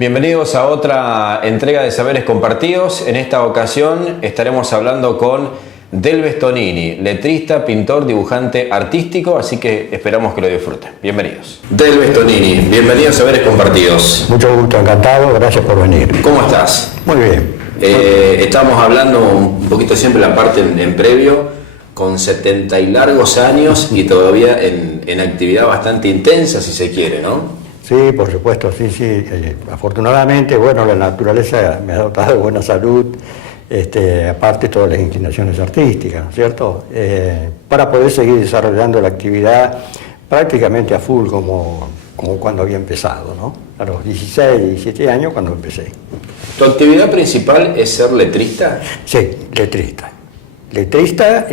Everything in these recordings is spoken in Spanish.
Bienvenidos a otra entrega de Saberes Compartidos. En esta ocasión estaremos hablando con Delves Tonini, letrista, pintor, dibujante artístico, así que esperamos que lo disfruten. Bienvenidos. Delves Tonini, bienvenido a Saberes Compartidos. Mucho gusto, encantado, gracias por venir. ¿Cómo estás? Muy bien. Estamos hablando un poquito siempre la parte en previo, con 70 y largos años y todavía en actividad bastante intensa, si se quiere, ¿no? Sí, por supuesto, sí. Afortunadamente, bueno, la naturaleza me ha dotado de buena salud, aparte todas las inclinaciones artísticas, ¿no es cierto? Para poder seguir desarrollando la actividad prácticamente a full como cuando había empezado, ¿no? A los 16, 17 años cuando empecé. ¿Tu actividad principal es ser letrista? Sí, letrista. Letrista,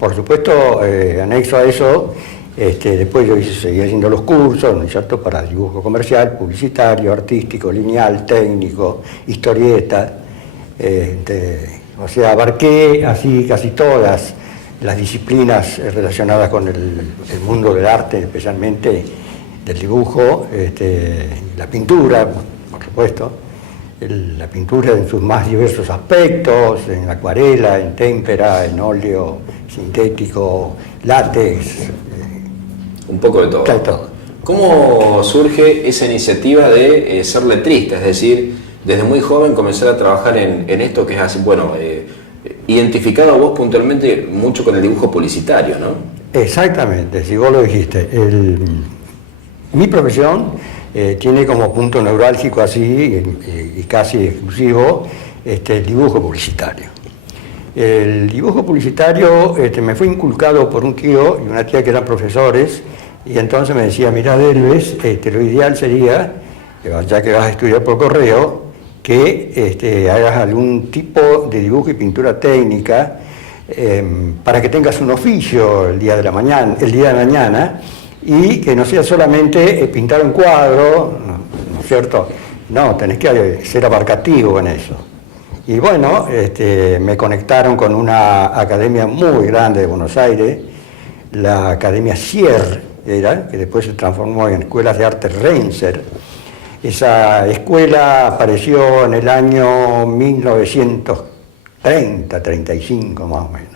por supuesto, anexo a eso, después yo seguí haciendo los cursos, ¿no es cierto?, para dibujo comercial, publicitario, artístico, lineal, técnico, historieta. O sea, abarqué así casi todas las disciplinas relacionadas con el mundo del arte, especialmente del dibujo, la pintura, por supuesto. La pintura en sus más diversos aspectos, en acuarela, en témpera, en óleo sintético, látex. Un poco de todo. De todo. ¿Cómo surge esa iniciativa de ser letrista? Es decir, desde muy joven comenzar a trabajar en esto que es así, bueno, identificado vos puntualmente mucho con el dibujo publicitario, ¿no? Exactamente, si vos lo dijiste. Mi profesión tiene como punto neurálgico así y casi exclusivo el dibujo publicitario. El dibujo publicitario me fue inculcado por un tío y una tía que eran profesores, y entonces me decía: mira, Delves, lo ideal sería, ya que vas a estudiar por correo, que hagas algún tipo de dibujo y pintura técnica para que tengas un oficio el día de mañana, y que no sea solamente pintar un cuadro, ¿no es cierto? No, tenés que ser abarcativo en eso. Y bueno, me conectaron con una academia muy grande de Buenos Aires, la Academia Sierre, que después se transformó en Escuelas de Arte Renser. Esa escuela apareció en el año 1930, 35 más o menos.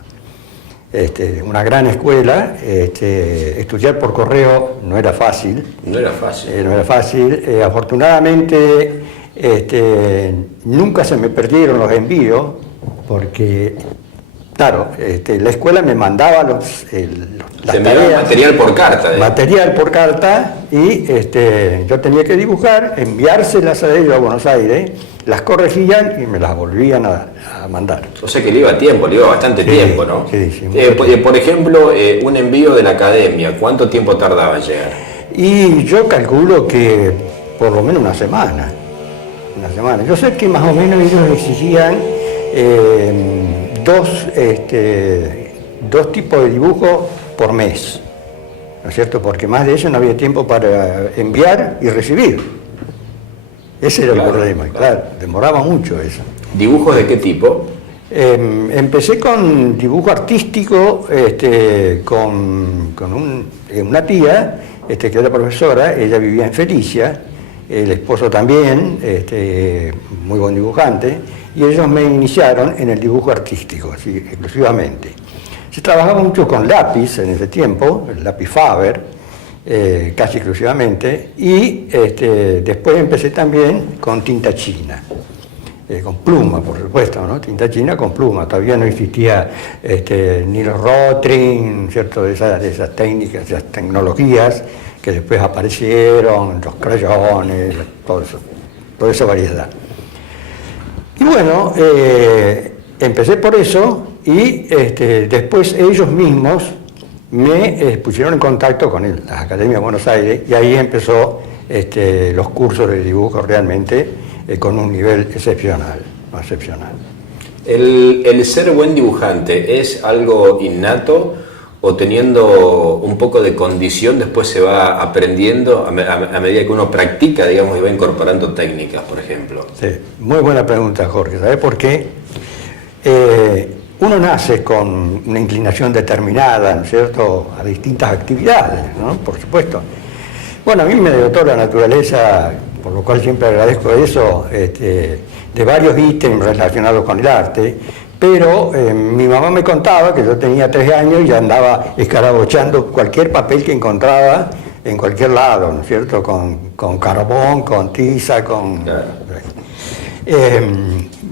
Una gran escuela. Estudiar por correo no era fácil. No era fácil. No era fácil. Afortunadamente, nunca se me perdieron los envíos, porque, claro, la escuela me mandaba las tareas, material por carta. Material por carta, y yo tenía que dibujar, enviárselas a ellos a Buenos Aires, las corregían y me las volvían a mandar. O sea que le iba tiempo, le iba bastante tiempo, ¿no? Sí, por ejemplo, un envío de la academia, ¿cuánto tiempo tardaba en llegar? Y yo calculo que por lo menos una semana. Yo sé que más o menos ellos exigían dos tipos de dibujo por mes, ¿no es cierto? Porque más de eso no había tiempo para enviar y recibir. Ese era el problema, claro, demoraba mucho eso. ¿Dibujos de qué tipo? Empecé con dibujo artístico, con una tía que era profesora. Ella vivía en Felicia, el esposo también, muy buen dibujante, y ellos me iniciaron en el dibujo artístico, así, exclusivamente. Se trabajaba mucho con lápiz en ese tiempo, el lápiz Faber, casi exclusivamente, y después empecé también con tinta china, con pluma, por supuesto, ¿no? Tinta china con pluma. Todavía no existía ni los Rotring, ¿cierto? De esas técnicas, de esas tecnologías que después aparecieron, los crayones, toda esa variedad. Y bueno, empecé por eso, y después ellos mismos me pusieron en contacto con las Academias de Buenos Aires, y ahí empezó los cursos de dibujo realmente con un nivel excepcional. ¿El ser buen dibujante es algo innato o teniendo un poco de condición después se va aprendiendo a medida que uno practica, digamos, y va incorporando técnicas, por ejemplo? Sí, muy buena pregunta, Jorge. ¿Sabes por qué? Uno nace con una inclinación determinada, ¿no es cierto?, a distintas actividades, ¿no? Por supuesto. Bueno, a mí me dotó la naturaleza por lo cual siempre agradezco eso, de varios ítems relacionados con el arte, pero mi mamá me contaba que yo tenía 3 años y andaba escarabochando cualquier papel que encontraba en cualquier lado, ¿no es cierto? Con carbón, con tiza, con... Claro.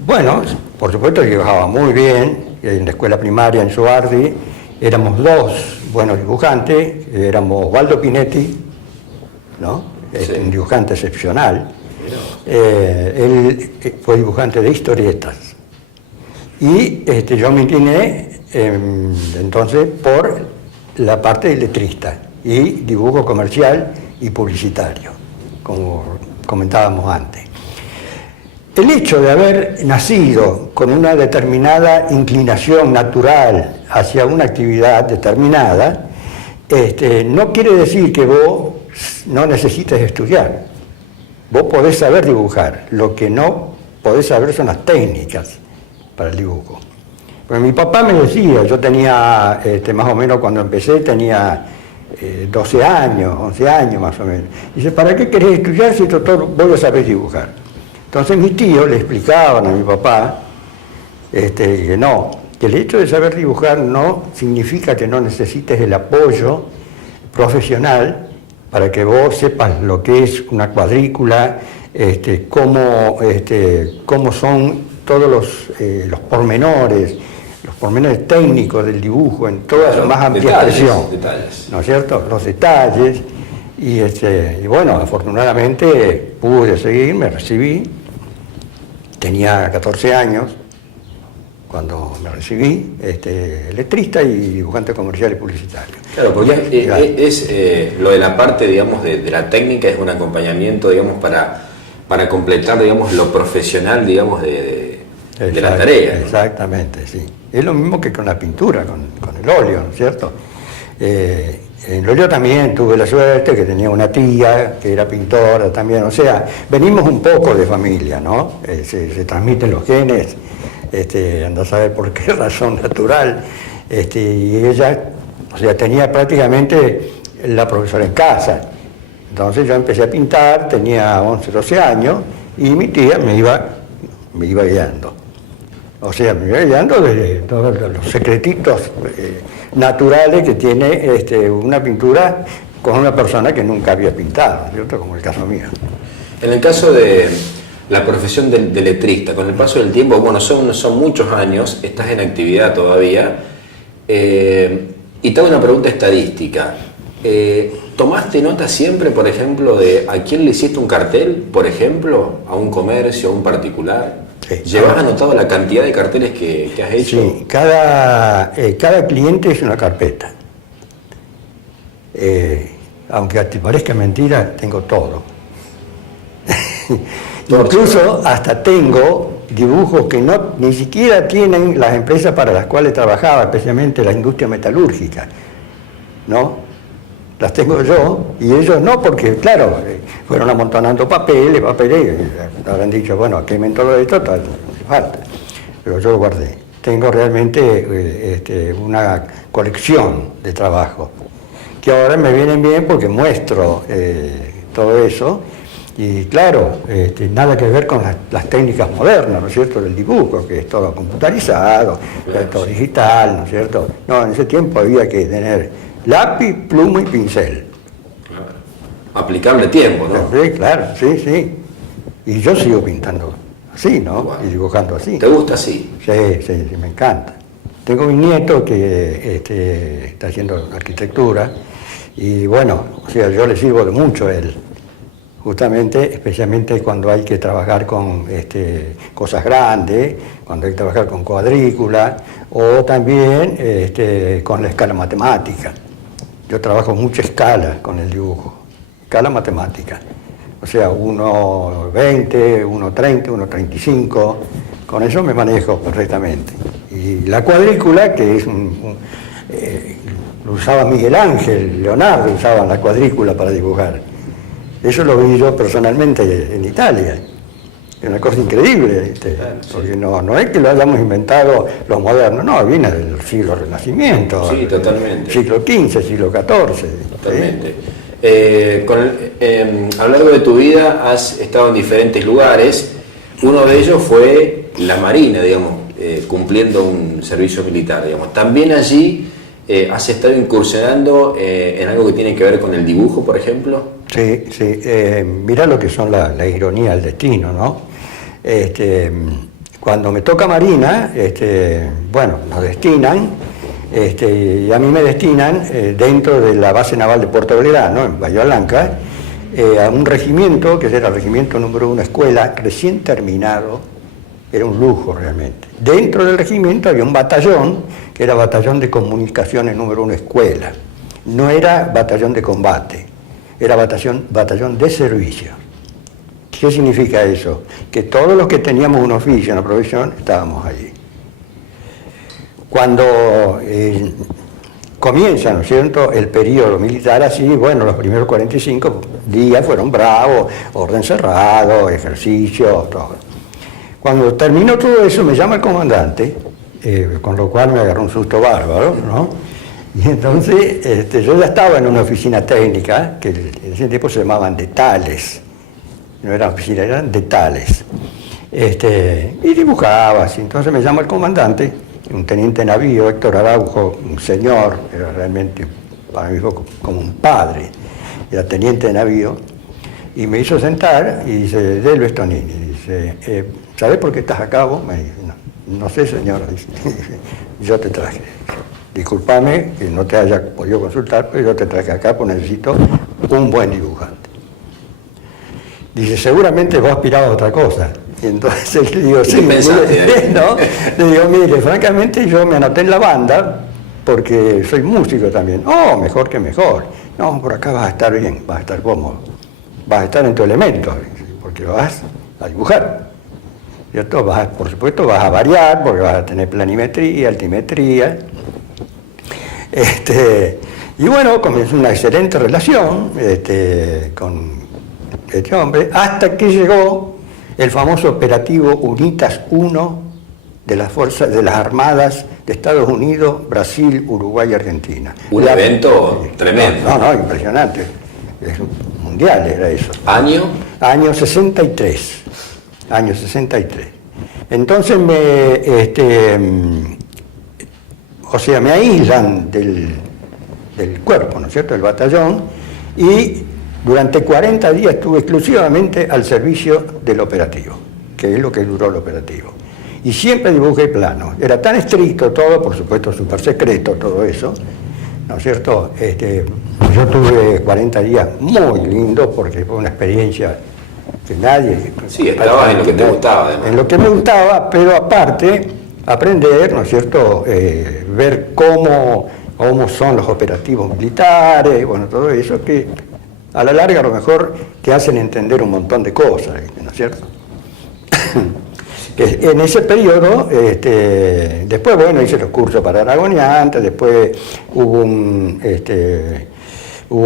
Bueno, por supuesto dibujaba muy bien. En la escuela primaria en Suardi éramos 2 buenos dibujantes, éramos Waldo Pinetti, ¿no? Sí. Un dibujante excepcional. Él fue dibujante de historietas. Y yo me incliné entonces por la parte de letrista y dibujo comercial y publicitario, como comentábamos antes. El hecho de haber nacido con una determinada inclinación natural hacia una actividad determinada, no quiere decir que vos no necesites estudiar. Vos podés saber dibujar, lo que no podés saber son las técnicas para el dibujo. Pues mi papá me decía, yo tenía, más o menos cuando empecé, tenía 12 años, 11 años más o menos. Dice, ¿para qué querés estudiar si vos ya sabés dibujar? Entonces mis tíos le explicaban a mi papá que no, que el hecho de saber dibujar no significa que no necesites el apoyo profesional para que vos sepas lo que es una cuadrícula, cómo son todos los pormenores técnicos del dibujo en toda su más amplia expresión, ¿no es cierto? Los detalles, y bueno, afortunadamente pude seguir, me recibí, tenía 14 años cuando me recibí, letrista y dibujante comercial y publicitario. Claro, porque lo de la parte, digamos, de la técnica es un acompañamiento, digamos, para completar, digamos, lo profesional, digamos, de la tarea, ¿no? Exactamente, sí. Es lo mismo que con la pintura, con el óleo, ¿no es cierto? En el óleo también tuve la suerte que tenía una tía que era pintora también, o sea, venimos un poco de familia, ¿no? Se transmiten los genes, anda a saber por qué razón natural, y ella, o sea, tenía prácticamente la profesora en casa. Entonces yo empecé a pintar, tenía 11, 12 años, y mi tía me iba guiando. O sea, me iba guiando de todos los secretitos naturales que tiene una pintura con una persona que nunca había pintado, ¿cierto? Como el caso mío. En el caso de la profesión de letrista, con el paso del tiempo, bueno, son muchos años, estás en actividad todavía, y te hago una pregunta estadística. ¿Tomaste nota siempre, por ejemplo, de a quién le hiciste un cartel, por ejemplo, a un comercio, a un particular? Sí. ¿Llevas anotado la cantidad de carteles que has hecho? Sí, cada cliente es una carpeta. Aunque te parezca mentira, tengo todo. Incluso hasta tengo dibujos que ni siquiera tienen las empresas para las cuales trabajaba, especialmente la industria metalúrgica, ¿no? Las tengo yo y ellos no, porque claro, fueron amontonando papeles, habrán dicho, bueno, quemen todo esto, tal, no hace falta, pero yo lo guardé. Tengo realmente una colección de trabajo, que ahora me vienen bien porque muestro todo eso, y claro, nada que ver con las técnicas modernas, ¿no es cierto?, del dibujo, que es todo computarizado, todo digital, ¿no es cierto? No, en ese tiempo había que tener lápiz, pluma y pincel. Claro. Aplicable tiempo, ¿no? Sí, claro, sí. Y yo sigo pintando así, ¿no? Wow. Y dibujando así. ¿Te gusta así? Sí, me encanta. Tengo mi nieto que está haciendo arquitectura y bueno, o sea, yo le sirvo de mucho a él. Justamente, especialmente cuando hay que trabajar con cosas grandes, cuando hay que trabajar con cuadrícula o también con la escala matemática. Yo trabajo mucha escala con el dibujo, escala matemática. O sea, 1.20, 1.30, 1.35, con eso me manejo perfectamente. Y la cuadrícula, que es lo usaba Miguel Ángel, Leonardo usaba la cuadrícula para dibujar. Eso lo vi yo personalmente en Italia. Es una cosa increíble, porque no es que lo hayamos inventado los modernos, no, viene del siglo Renacimiento. Sí, totalmente. Siglo XV, siglo XIV. Totalmente. A lo largo de tu vida has estado en diferentes lugares. Uno de ellos fue la Marina, digamos, cumpliendo un servicio militar, digamos. También allí has estado incursionando en algo que tiene que ver con el dibujo, por ejemplo. Sí, sí. Mira lo que son la ironía del destino, ¿no? Cuando me toca Marina, bueno, nos destinan, y a mí me destinan dentro de la base naval de Puerto Belgrano, en Bahía Blanca, a un regimiento, que era el regimiento número 1 escuela, recién terminado, era un lujo realmente. Dentro del regimiento había un batallón, que era batallón de comunicaciones número 1 escuela. No era batallón de combate, era batallón de servicio. ¿Qué significa eso? Que todos los que teníamos un oficio, una profesión, estábamos allí. Cuando comienza, ¿no es cierto?, el periodo militar, así, bueno, los primeros 45 días fueron bravos, orden cerrado, ejercicio, todo. Cuando terminó todo eso, me llama el comandante, con lo cual me agarró un susto bárbaro, ¿no? Y entonces yo ya estaba en una oficina técnica, que en ese tiempo se llamaban detales, no eran oficinas, eran detales, y dibujaba así. Entonces me llama el comandante, un teniente de navío, Héctor Araujo, un señor, era realmente para mí fue como un padre, era teniente de navío, y me hizo sentar y dice, Delves Tonini, dice, ¿sabés por qué estás acá vos? Me dice, no sé, señor, dice, yo te traje. Disculpame que no te haya podido consultar, pero yo te traje acá porque necesito un buen dibujante. Dice, seguramente vos aspirabas a otra cosa. Y entonces le digo, sí, mire, ¿no? Le digo, mire, francamente yo me anoté en la banda porque soy músico también. Oh, mejor que mejor. No, por acá vas a estar bien, vas a estar cómodo. Vas a estar en tu elemento, porque vas a dibujar. ¿Cierto? Por supuesto vas a variar, porque vas a tener planimetría, altimetría. Y bueno, comenzó una excelente relación con este hombre, hasta que llegó el famoso operativo UNITAS 1 de las fuerzas de las Armadas de Estados Unidos, Brasil, Uruguay y Argentina. Un evento tremendo. No, impresionante. Es mundial era eso. ¿Año? Año 63. Año 63. Entonces me aíslan del cuerpo, ¿no es cierto?, del batallón, y durante 40 días estuve exclusivamente al servicio del operativo, que es lo que duró el operativo. Y siempre dibujé plano. Era tan estricto todo, por supuesto súper secreto todo eso, ¿no es cierto? Yo tuve 40 días muy lindos porque fue una experiencia que nadie... Sí, estabas en lo que te gustaba, además. En lo que me gustaba, pero aparte, aprender, ¿no es cierto?, ver cómo son los operativos militares, bueno, todo eso que a la larga a lo mejor te hacen entender un montón de cosas, ¿no es cierto? En ese periodo, después, bueno, hice los cursos para aragoneantes, después hubo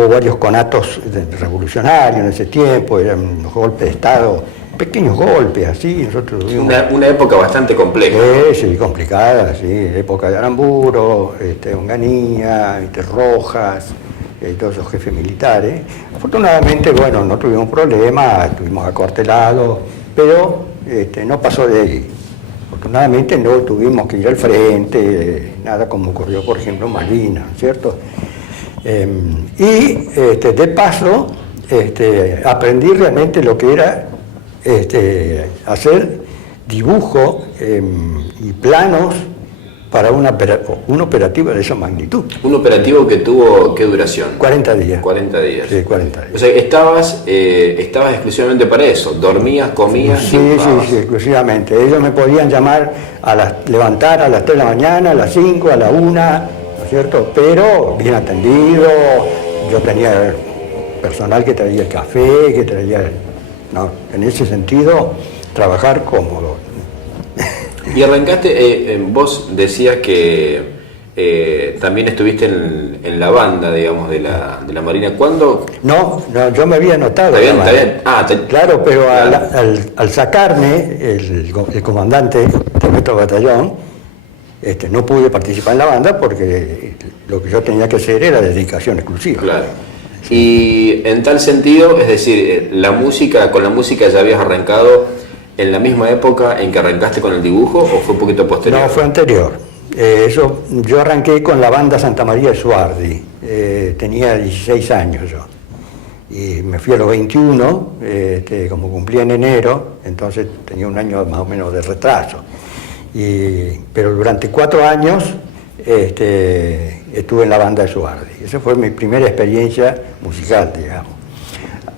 varios conatos revolucionarios en ese tiempo, eran unos golpes de Estado, pequeños golpes, así, nosotros tuvimos... Una época bastante compleja. Sí, complicada, sí, época de Aramburo, Onganía, Rojas, todos esos jefes militares. Afortunadamente, bueno, no tuvimos problemas, estuvimos acuartelados, pero no pasó de ahí. Afortunadamente no tuvimos que ir al frente, nada como ocurrió, por ejemplo, en Malvinas, ¿cierto? De paso, aprendí realmente lo que era hacer dibujo y planos para un operativo de esa magnitud. ¿Un operativo que tuvo qué duración? 40 días. 40 días. Sí, 40 días. O sea, estabas exclusivamente para eso, dormías, comías, sí, exclusivamente. Ellos me podían llamar, levantar a las 3 de la mañana, a las 5, a la 1, ¿no es cierto? Pero bien atendido, yo tenía personal que traía el café, que traía... No, en ese sentido, trabajar cómodo. Y arrancaste, vos decías que también estuviste en la banda, digamos, de la Marina. ¿Cuándo? No, yo me había notado. Está bien. Claro, pero al sacarme el comandante de nuestro batallón, no pude participar en la banda porque lo que yo tenía que hacer era dedicación exclusiva. Claro. Y en tal sentido, es decir, con la música ya habías arrancado en la misma época en que arrancaste con el dibujo, ¿o fue un poquito posterior? No, fue anterior. Yo arranqué con la banda Santa María de Suardi, tenía 16 años yo. Y me fui a los 21, como cumplí en enero, entonces tenía un año más o menos de retraso. Pero durante 4 años estuve en la banda de Suardi. Esa fue mi primera experiencia musical, digamos.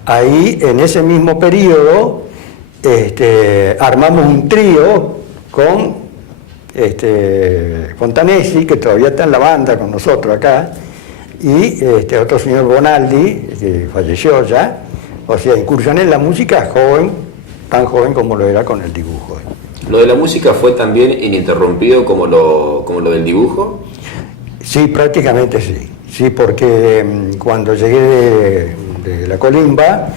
Ahí, en ese mismo periodo, armamos un trío con Fontanesi, que todavía está en la banda con nosotros acá, y otro señor Bonaldi, que falleció ya. O sea, incursioné en la música joven, tan joven como lo era con el dibujo. ¿Lo de la música fue también ininterrumpido como lo del dibujo? Sí, prácticamente sí. Sí, porque cuando llegué de la Colimba,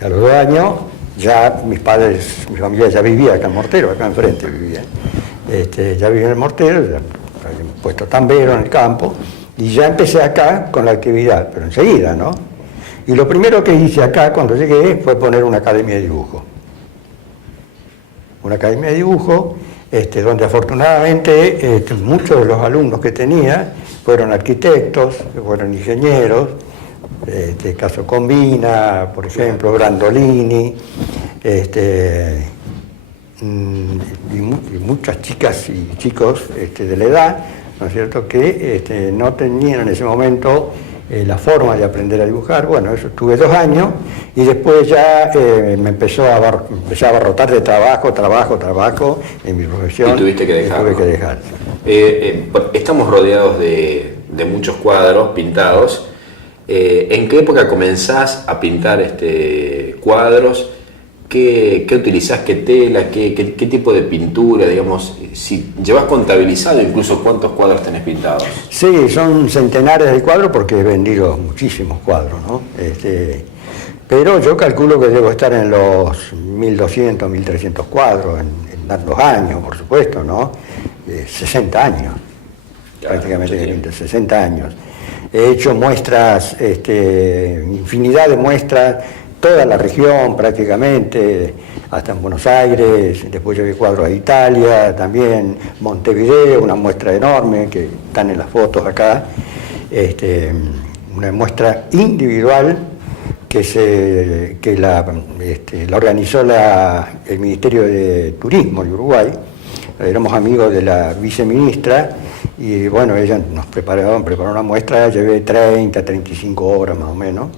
a los 2 años, ya mi familia ya vivía acá en Mortero, acá enfrente vivía. Ya vivía en Mortero, ya había puesto tambero en el campo, y ya empecé acá con la actividad, pero enseguida, ¿no? Y lo primero que hice acá cuando llegué fue poner una academia de dibujo. Una academia de dibujo, donde afortunadamente muchos de los alumnos que tenía fueron arquitectos, fueron ingenieros, caso Combina, por ejemplo, Brandolini, y muchas chicas y chicos de la edad, ¿no es cierto?, que no tenían en ese momento la forma de aprender a dibujar. Bueno, eso estuve 2 años y después ya me empecé a abarrotar de trabajo en mi profesión. Y tuviste que dejar. Tuve que dejar. Estamos rodeados de muchos cuadros pintados. ¿En qué época comenzás a pintar cuadros? ¿Qué utilizás? ¿Qué tela? ¿Qué tipo de pintura? Digamos, si llevas contabilizado incluso cuántos cuadros tenés pintados. Sí, son centenares de cuadros porque he vendido muchísimos cuadros, ¿no? Pero yo calculo que debo estar en los 1.200, 1.300 cuadros en tantos años, por supuesto, ¿no? 60 años, claro, prácticamente 60 años. He hecho muestras, infinidad de muestras, toda la región prácticamente, hasta en Buenos Aires, después llevé cuadros a Italia, también Montevideo, una muestra enorme que están en las fotos acá, una muestra individual que la organizó el Ministerio de Turismo de Uruguay. Éramos amigos de la viceministra y bueno, ella nos preparó una muestra, llevé 30, 35 obras más o menos,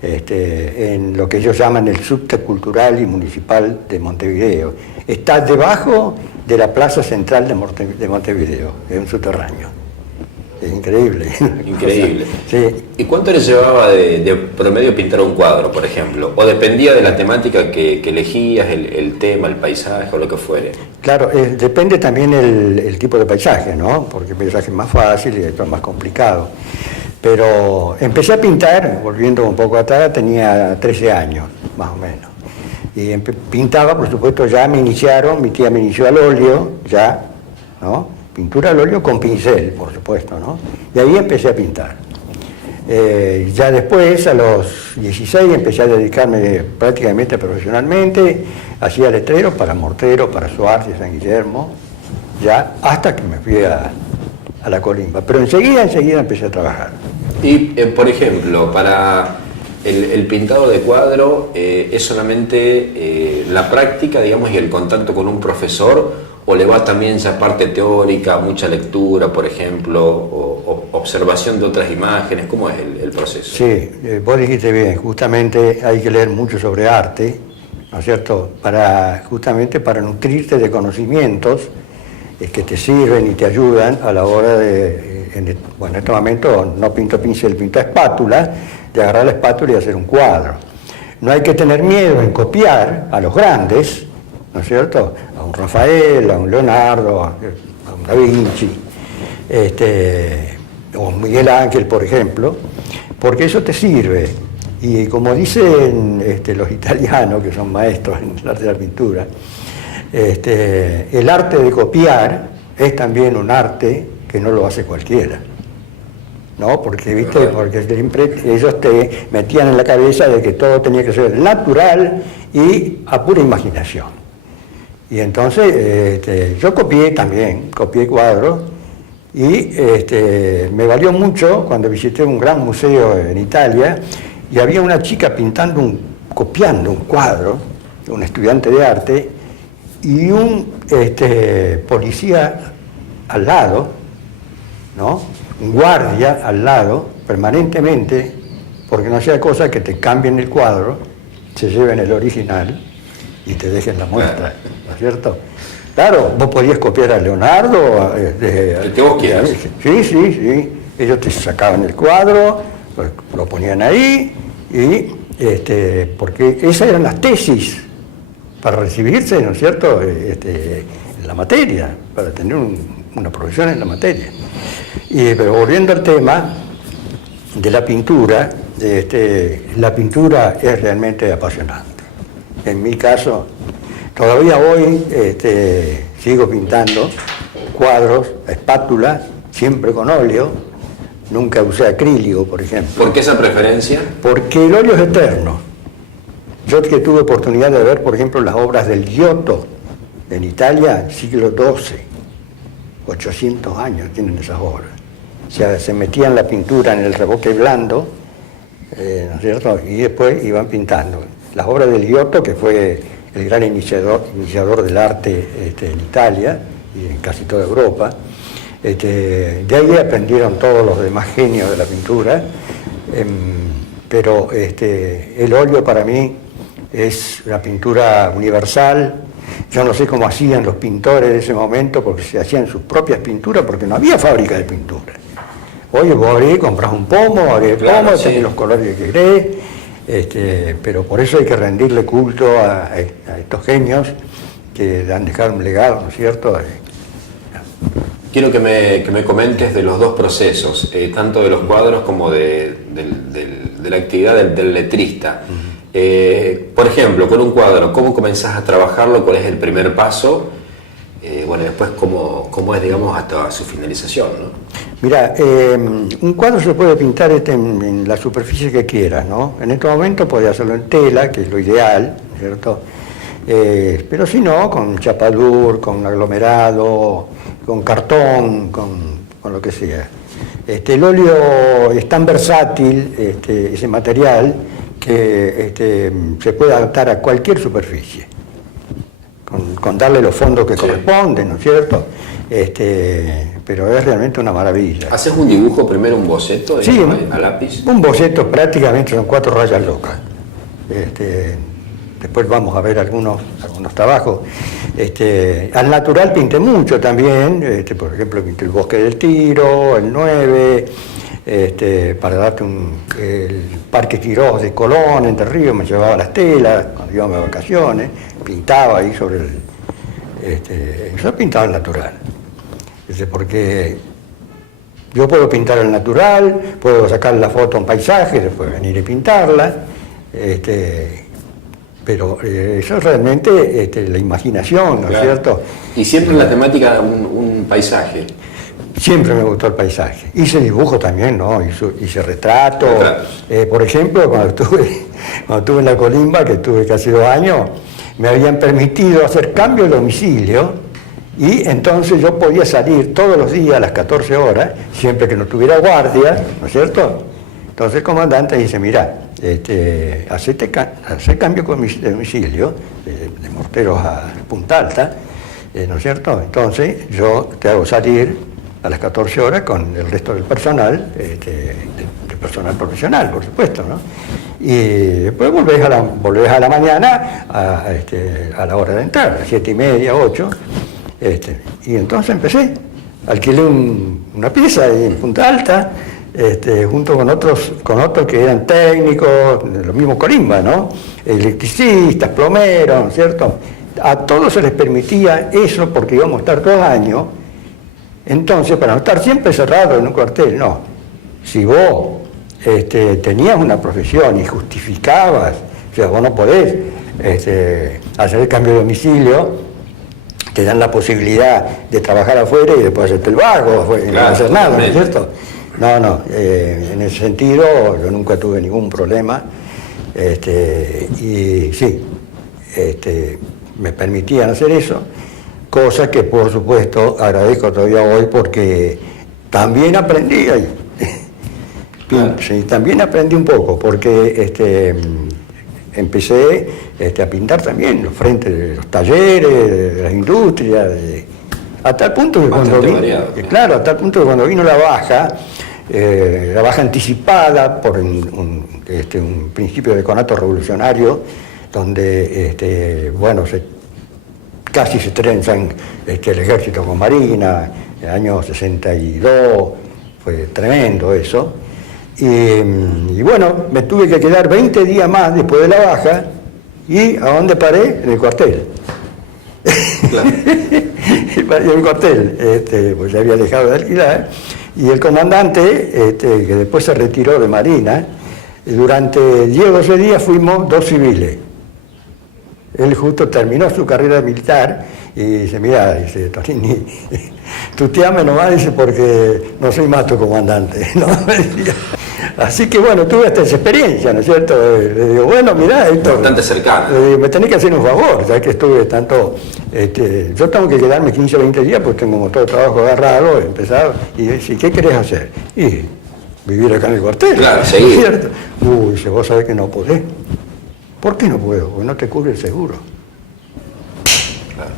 en lo que ellos llaman el subte cultural y municipal de Montevideo. Está debajo de la plaza central de Montevideo, es un subterráneo. Es increíble. Increíble. O sea, sí. ¿Y cuánto les llevaba de promedio pintar un cuadro, por ejemplo? ¿O dependía de la temática que elegías, el tema, el paisaje o lo que fuere? Claro, depende también el tipo de paisaje, ¿no? Porque el paisaje es más fácil y otro es más complicado. Pero empecé a pintar, volviendo un poco atrás, tenía 13 años, más o menos. Y pintaba, por supuesto, mi tía me inició al óleo, ya, ¿no? Pintura al óleo con pincel, por supuesto, ¿no? Y ahí empecé a pintar. Ya después, a los 16, empecé a dedicarme prácticamente profesionalmente, hacía letreros para Mortero, para Suárez, San Guillermo, ya, hasta que me fui a la Colimba. Pero enseguida empecé a trabajar. Y, por ejemplo, para el pintado de cuadro, ¿es solamente la práctica, digamos, y el contacto con un profesor, o le va también esa parte teórica, mucha lectura, por ejemplo, o observación de otras imágenes? ¿Cómo es el proceso? Sí, vos dijiste bien, justamente hay que leer mucho sobre arte, ¿no es cierto?, justamente para nutrirte de conocimientos que te sirven y te ayudan a la hora en este momento no pinto pincel, pinto espátula, de agarrar la espátula y hacer un cuadro. No hay que tener miedo en copiar a los grandes, ¿no es cierto?, a un Rafael, a un Leonardo, a un Da Vinci, o un Miguel Ángel, por ejemplo, porque eso te sirve. Y como dicen los italianos, que son maestros en el arte de la pintura, el arte de copiar es también un arte que no lo hace cualquiera. ¿no? Porque, ¿viste? Porque siempre ellos te metían en la cabeza de que todo tenía que ser natural y a pura imaginación. Y entonces yo copié cuadros, y me valió mucho cuando visité un gran museo en Italia y había una chica copiando un cuadro, un estudiante de arte, y un policía al lado, ¿no? Un guardia al lado, permanentemente, porque no sea cosa que te cambien el cuadro, se lleven el original y te dejen la muestra, ¿no es cierto? Claro, vos podías copiar a Leonardo. El que vos quieras. Sí. Ellos te sacaban el cuadro, lo ponían ahí, y porque esas eran las tesis para recibirse, ¿no es cierto?, en la materia, para tener una profesión en la materia. Pero volviendo al tema de la pintura es realmente apasionante. En mi caso, todavía hoy sigo pintando cuadros a espátula, siempre con óleo, nunca usé acrílico, por ejemplo. ¿Por qué esa preferencia? Porque el óleo es eterno. Yo que tuve oportunidad de ver, por ejemplo, las obras del Giotto en Italia, siglo XII, 800 años tienen esas obras. O sea, se metían la pintura en el reboque blando, ¿no es cierto?, y después iban pintando. Las obras del Giotto, que fue el gran iniciador del arte en Italia y en casi toda Europa, de ahí aprendieron todos los demás genios de la pintura, pero el óleo para mí es una pintura universal. Yo no sé cómo hacían los pintores de ese momento, porque se hacían sus propias pinturas, porque no había fábrica de pintura. Hoy vos abrís, compras un pomo, Claro, sí. tenés los colores que querés, pero por eso hay que rendirle culto a estos genios que han dejado un legado, ¿no es cierto? Quiero que me comentes de los dos procesos, tanto de los cuadros como de la actividad del letrista. Por ejemplo, con un cuadro, ¿cómo comenzás a trabajarlo? ¿Cuál es el primer paso? Después, ¿cómo es, digamos, hasta su finalización, ¿no? Mira, un cuadro se puede pintar en la superficie que quieras, ¿no? En este momento podés hacerlo en tela, que es lo ideal, ¿cierto? Pero si no, con chapadur, con aglomerado, con cartón, con lo que sea. El óleo es tan versátil, ese material, que se puede adaptar a cualquier superficie, con darle los fondos que corresponden, ¿no es cierto? Pero es realmente una maravilla. ¿Haces un dibujo primero, un boceto, digamos, a lápiz? Un boceto prácticamente son 4 rayas locas. Después vamos a ver algunos trabajos. Al natural pinté mucho también, por ejemplo pinté el Bosque del Tiro, el 9, para darte el Parque Quirós de Colón, Entre Ríos, me llevaba las telas cuando íbamos de vacaciones, pintaba ahí sobre yo pintaba el natural. Porque yo puedo pintar el natural, puedo sacar la foto a un paisaje, después venir y pintarla, pero eso es realmente la imaginación, ¿no es cierto? Y siempre en la temática un paisaje. Siempre me gustó el paisaje. Hice dibujo también, ¿no? Hice retrato. Por ejemplo, cuando estuve en la Colimba, que estuve casi 2 años, me habían permitido hacer cambio de domicilio, y entonces yo podía salir todos los días a las 14 horas, siempre que no tuviera guardia, ¿no es cierto? Entonces el comandante dice, mira, hace cambio de domicilio, de Morteros a Punta Alta, ¿no es cierto? Entonces yo te hago salir a las 14 horas con el resto del personal, de personal profesional, por supuesto, ¿no? Y después volvés a la mañana a la hora de entrar, a las 7:30, 8. Y entonces empecé, alquilé una pieza en Punta Alta, junto con otros que eran técnicos, los mismos Colimba, ¿no? Electricistas, plomeros, ¿no es cierto? A todos se les permitía eso porque íbamos a estar 2 años. Entonces, para no estar siempre cerrado en un cuartel, no. Si vos tenías una profesión y justificabas, o sea, vos no podés hacer el cambio de domicilio, te dan la posibilidad de trabajar afuera y después hacerte el vago, no hacer nada, ¿no es cierto? En ese sentido yo nunca tuve ningún problema, y sí, me permitían hacer eso, cosa que por supuesto agradezco todavía hoy porque también aprendí ahí. Sí, también aprendí un poco porque empecé a pintar también los frentes de los talleres, de las industrias, a tal punto que cuando vino la baja anticipada por un principio de conato revolucionario, donde casi se trenzan el ejército con Marina, en el año 62, fue tremendo eso. Y bueno, me tuve que quedar 20 días más después de la baja, y ¿a dónde paré? En el cuartel. Claro. En el cuartel, pues ya había dejado de alquilar, y el comandante, que después se retiró de Marina, durante 10 o 12 días fuimos 2 civiles. Él justo terminó su carrera militar y dice, mira, dice, Tonini, tuteame nomás, dice, porque no soy más tu comandante, ¿no? Así que bueno, tuve hasta esa experiencia, ¿no es cierto? Le digo, bueno, mirá, Héctor, bastante cercano. Le digo, me tenés que hacer un favor, ya que estuve tanto, yo tengo que quedarme 15 o 20 días porque tengo como todo trabajo agarrado, empezado, y dice, ¿qué querés hacer? Y vivir acá en el cuartel, claro, seguir. ¿cierto? Dice, vos sabés que no podés. ¿Por qué no puedo? Porque no te cubre el seguro. Claro.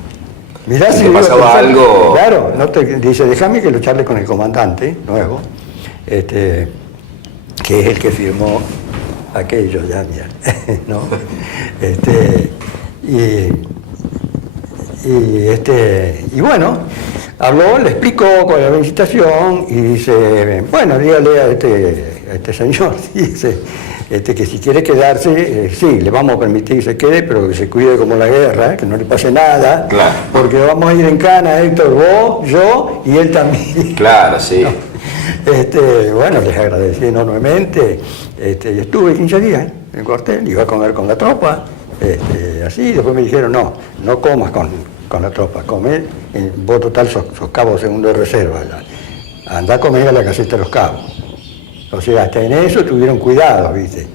Mirá si te pasaba algo. Claro, dice, déjame que lo charle con el comandante nuevo, que es el que firmó aquello ya, mira, ¿no? Y bueno, habló, le explicó con la licitación y dice, bueno, dígale a este señor, dice, que si quiere quedarse, sí, le vamos a permitir que se quede, pero que se cuide como la guerra, que no le pase nada, claro, porque vamos a ir en cana, Héctor, vos, yo y él también. Claro, sí. ¿No? Bueno, les agradecí enormemente, y estuve 15 días en el cuartel, iba a comer con la tropa, así, después me dijeron, no comas con la tropa, comer, vos total sos cabo segundo de reserva, andá a comer a la caseta de los cabos. O sea, hasta en eso tuvieron cuidado, ¿viste?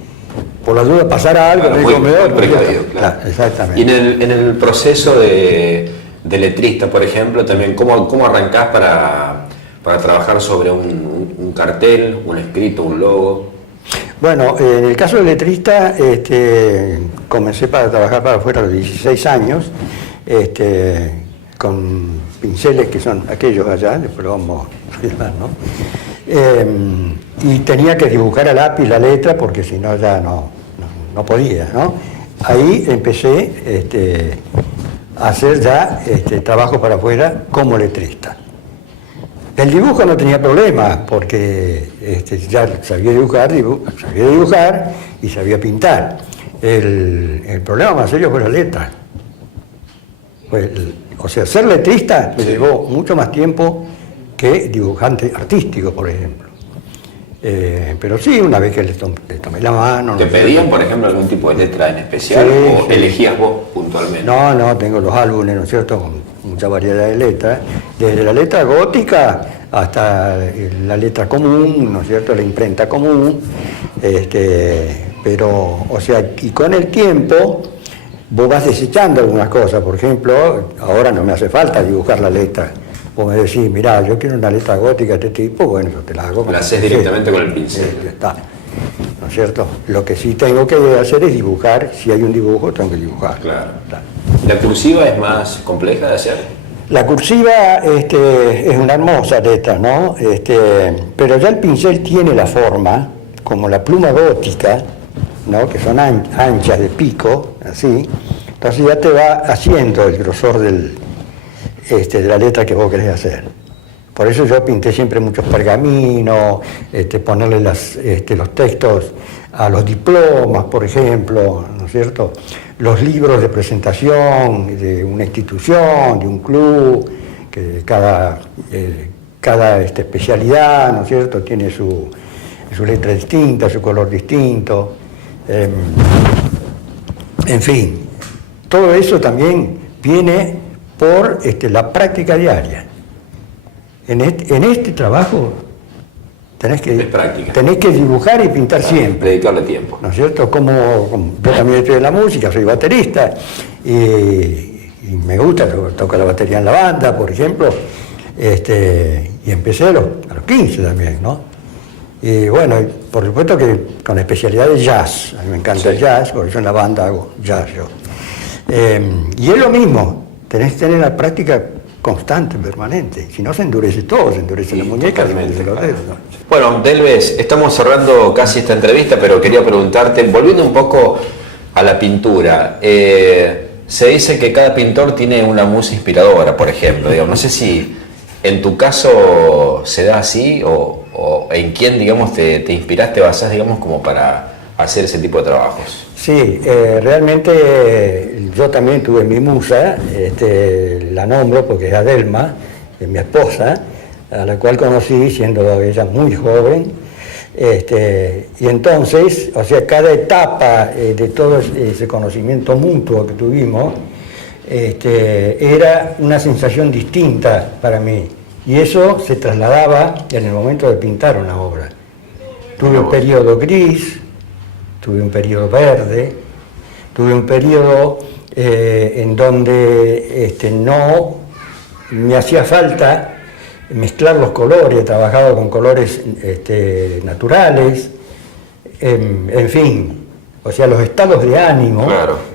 Por la duda pasara algo en el comedor. Precavido, claro. Exactamente. Y en el proceso de letrista, por ejemplo, también, ¿cómo arrancás para trabajar sobre un cartel, un escrito, un logo? Bueno, en el caso del letrista, comencé para trabajar para afuera a los 16 años, con pinceles que son aquellos allá, después lo vamos a llevar, ¿no? Y tenía que dibujar a lápiz la letra porque si no ya no podía, ¿no? Ahí empecé a hacer ya trabajo para afuera como letrista. El dibujo no tenía problema porque ya sabía dibujar y sabía pintar. El problema más serio fue la letra. O sea, ser letrista me llevó mucho más tiempo que dibujante artístico, por ejemplo. Pero sí, una vez que le tomé la mano... ¿Te pedían, por ejemplo, algún tipo de letra en especial o elegías vos puntualmente? No, tengo los álbumes, ¿no es cierto?, con mucha variedad de letras, desde la letra gótica hasta la letra común, ¿no es cierto?, la imprenta común, pero, o sea, y con el tiempo vos vas desechando algunas cosas. Por ejemplo, ahora no me hace falta dibujar la letra. Vos me decís, mirá, yo quiero una letra gótica de este tipo, bueno, yo te la hago. La haces directamente con el pincel. Ya está, ¿no es cierto? Lo que sí tengo que hacer es dibujar. Si hay un dibujo, tengo que dibujar. Claro. ¿La cursiva es más compleja de hacer? La cursiva es una hermosa letra, ¿no? Pero ya el pincel tiene la forma, como la pluma gótica, ¿no?, que son anchas de pico, así. Entonces ya te va haciendo el grosor de la letra que vos querés hacer. Por eso yo pinté siempre muchos pergaminos, ponerle los textos a los diplomas, por ejemplo, ¿no es cierto? Los libros de presentación de una institución, de un club, que cada especialidad, ¿no es cierto?, tiene su letra distinta, su color distinto. En fin, todo eso también viene por la práctica diaria. En este trabajo Es práctica. tenés que dibujar y pintar siempre. Dedicarle tiempo. ¿No es cierto? Como yo también estoy en la música, soy baterista y me gusta, toco la batería en la banda, por ejemplo, y empecé a los 15 también, ¿no? Y bueno, por supuesto que con especialidad de jazz, a mí me encanta el jazz, porque yo en la banda hago jazz yo. Y es lo mismo, tenés que tener la práctica constante, permanente, si no se endurece todo, se endurece la muñeca, se endurece los dedos, ¿no? Bueno, Delves, estamos cerrando casi esta entrevista, pero quería preguntarte, volviendo un poco a la pintura, se dice que cada pintor tiene una musa inspiradora, por ejemplo, digamos, no sé si en tu caso se da así o en quién, digamos, te inspiraste, basás, digamos, como para hacer ese tipo de trabajos. Sí, realmente yo también tuve mi musa, la nombro porque es Adelma, es mi esposa, a la cual conocí siendo ella muy joven, y entonces, o sea, cada etapa de todo ese conocimiento mutuo que tuvimos, era una sensación distinta para mí, y eso se trasladaba en el momento de pintar una obra. Tuve un periodo gris, tuve un periodo verde, tuve un periodo en donde no me hacía falta mezclar los colores, he trabajado con colores naturales, en fin, o sea, los estados de ánimo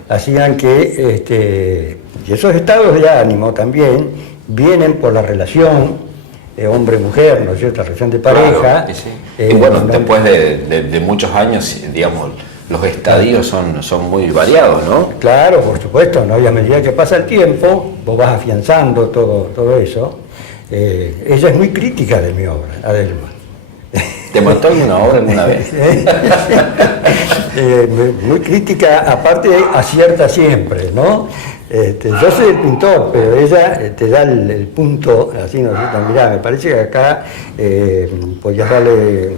hacían que, y esos estados de ánimo también vienen por la relación hombre-mujer, ¿no es cierto?, la relación de pareja. Claro, sí. Y bueno, después de muchos años, digamos, los estadios son muy variados, ¿no? Claro, por supuesto, ¿no? Y a medida que pasa el tiempo, vos vas afianzando todo eso. Ella es muy crítica de mi obra, Adelma. ¿Te mató alguna obra alguna vez? Muy crítica, aparte acierta siempre, ¿no? Yo soy el pintor, pero ella te da el punto, así, ¿no? Mirá, me parece que acá podías darle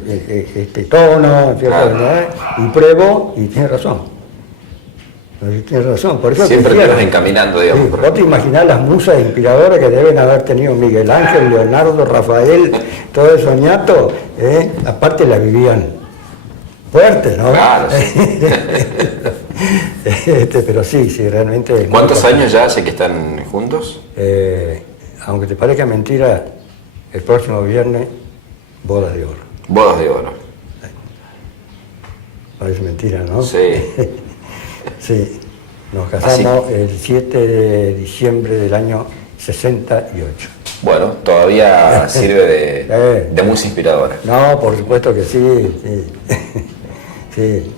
este tono, ¿cierto? ¿No? Y pruebo, y tienes razón. Tienes razón, por eso siempre te vas encaminando, digamos. Sí, vos te imaginás las musas inspiradoras que deben haber tenido Miguel Ángel, Leonardo, Rafael, todo eso ñato, aparte la vivían fuerte, ¿no? Claro, sí. Pero sí, realmente... ¿Cuántos años ya hace que están juntos? Aunque te parezca mentira, el próximo viernes, bodas de oro. Bodas de oro. Parece mentira, ¿no? Sí. Sí, nos casamos el 7 de diciembre del año 68. Bueno, todavía sirve de musa inspiradora. No, por supuesto que sí, sí. Sí.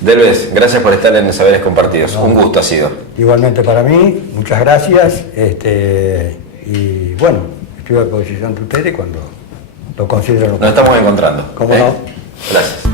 Delves, gracias por estar en Saberes Compartidos. No, un gusto ha sido. Igualmente para mí, muchas gracias. Y bueno, estoy a disposición de ustedes cuando lo consideren. Nos estamos encontrando. ¿Cómo no? Gracias.